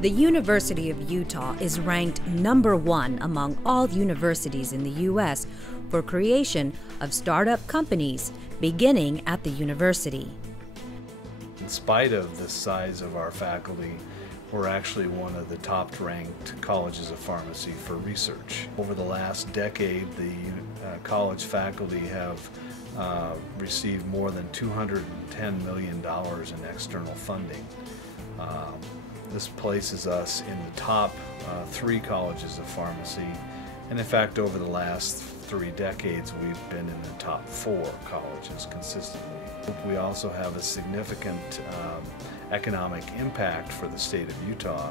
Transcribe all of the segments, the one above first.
The University of Utah is ranked #1 among all universities in the U.S. for creation of startup companies beginning at the university. In spite of the size of our faculty, we're actually one of the top-ranked colleges of pharmacy for research. Over the last decade, the college faculty have received more than $210 million in external funding. This places us in the top 3 colleges of pharmacy, and in fact over the last 3 decades we've been in the top 4 colleges consistently. We also have a significant economic impact for the state of Utah.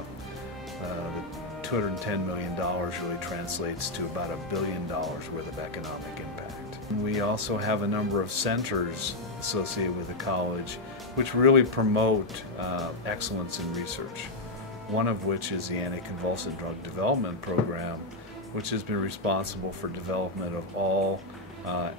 The $210 million really translates to about $1 billion worth of economic impact. We also have a number of centers associated with the college which really promote excellence in research. One of which is the Anticonvulsant drug development program, which has been responsible for development of all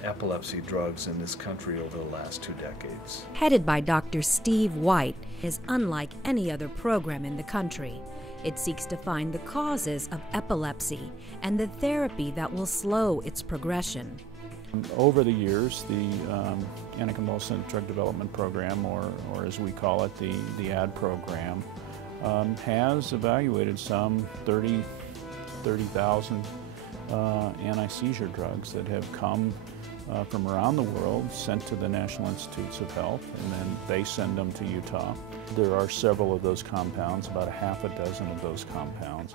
epilepsy drugs in this country over the last 2 decades. Headed by Dr. Steve White, is unlike any other program in the country. It seeks to find the causes of epilepsy and the therapy that will slow its progression. Over the years, the Anticonvulsant drug development program, or as we call it, the AD program, has evaluated some 30,000 anti-seizure drugs that have come from around the world, sent to the National Institutes of Health, and then they send them to Utah. There are several of those compounds, about 6 of those compounds.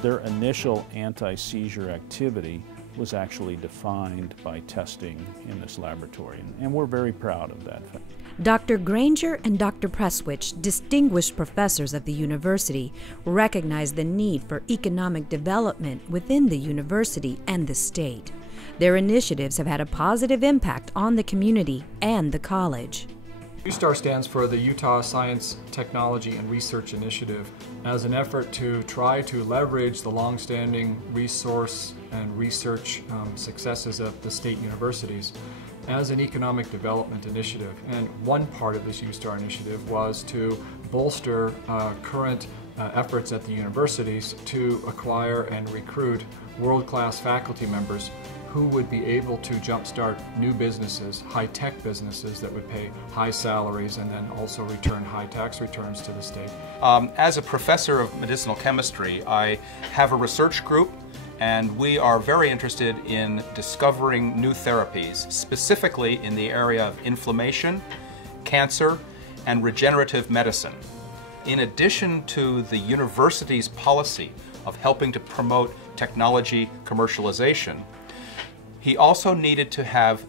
Their initial anti-seizure activity was actually defined by testing in this laboratory, and we're very proud of that. Dr. Grainger and Dr. Prestwich, distinguished professors of the university, recognize the need for economic development within the university and the state. Their initiatives have had a positive impact on the community and the college. USTAR stands for the Utah Science, Technology, and Research Initiative as an effort to try to leverage the long-standing resource and research successes of the state universities as an economic development initiative. And one part of this USTAR initiative was to bolster current efforts at the universities to acquire and recruit world-class faculty members who would be able to jumpstart new businesses, high-tech businesses that would pay high salaries and then also return high tax returns to the state. As a professor of medicinal chemistry, I have a research group, and we are very interested in discovering new therapies, specifically in the area of inflammation, cancer, and regenerative medicine. In addition to the university's policy of helping to promote technology commercialization, he also needed to have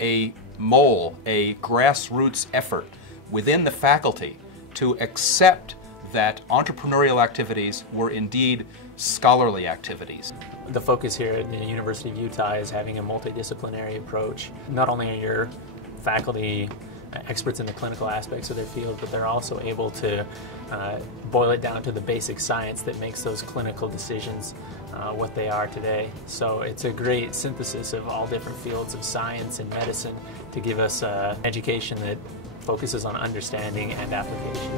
a grassroots effort within the faculty to accept that entrepreneurial activities were indeed scholarly activities. The focus here at the University of Utah is having a multidisciplinary approach. Not only are your faculty experts in the clinical aspects of their field, but they're also able to boil it down to the basic science that makes those clinical decisions what they are today. So it's a great synthesis of all different fields of science and medicine to give us an education that focuses on understanding and application.